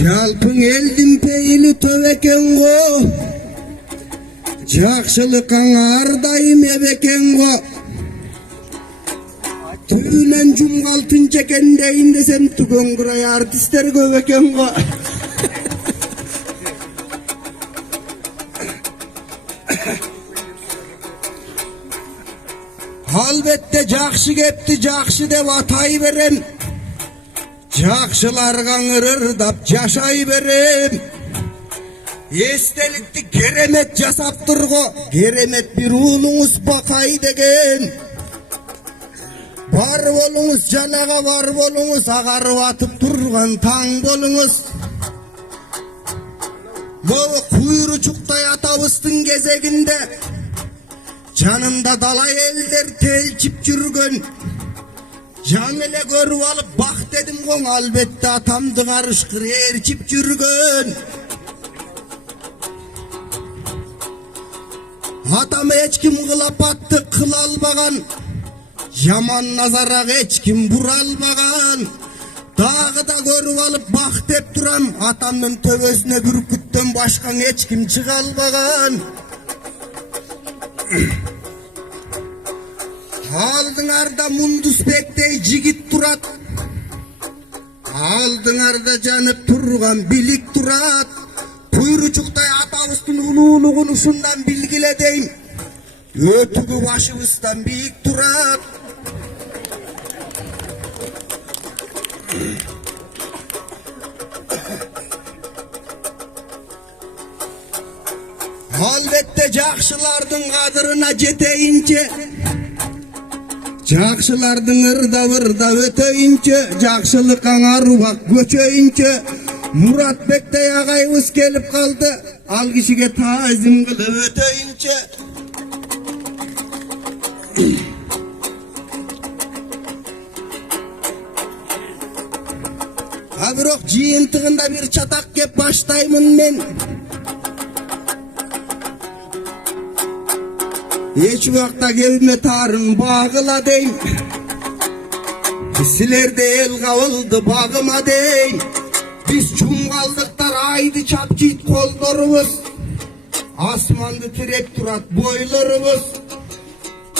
Жалпың элдин пейили төп экен го. Жакшылыкка ар дайым эбекен го. Түбүнөн жумгалтынча экен дейин десем түгөңгүрөй артисттер көп экен го. Албетте жакшы кепти жакшы деп атай берем. Жакшыларга ырырдап жашай берем. Эстеликти керемет жасап турго, керемет бир уулуңуз Бакай деген. Бар болуңуз, жанага бар болуңуз, агарып атып турган таң болуңуз. Могу куйручуктай атабыздын кезегинде жанында дала элдер телчип жүргөн. Жан эле көрүп алып бак дедим го, албетте атамды карышкыр ээрчип жүргөн. Атам эч ким кылапатты кыла албаган, жаман назарга эч ким бура албаган. Дагы да көрүп алып бак деп турам, атамдын төбөсүнө бүркүттөн башка эч ким чыга албаган. Алдыңарда Мундусбектей жигит турат, алдыңарда жанып турган билик турат. Куйручуктай атабыздын улуулугун ушундан билгиле дейм. Өтүгү башыбыздан бийик турат. Албетте жакшылардын кадырына жетейинче, жакшылардын ырдап өтөйүнчө, жакшылыкка арубак көчөйүнчө, Муратбектей агайыбыз келип калды, ал кишиге таазим кылып өтөйүнчө. Бирок жыйынтыгында бир чатак кеп баштаймын мен. Эч убакта кебиме тарын багыла дейм. Силерде эл кабылды багыма дейм. Биз чуңгалдыктар айды чапчыйт колдорубуз, асманды тиреп турат бойлорубуз.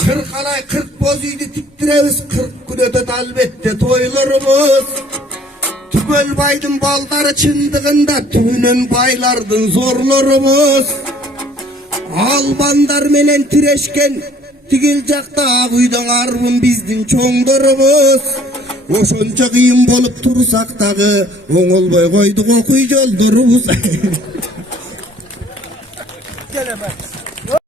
Кыркалай 40 боз үйдү тиктиребиз, 40 күн өтөт албетте тойлорубуз. Түгөл байдын балдары чындыгында түбүнөн байлардын зорлорубуз. Албандар менен тирешкен тигил жакта ак үйдөн арбын биздин чоңдорубуз. Ошончо кыйын болуп турсак дагы оңолбой койдук окуй жолдорубуз.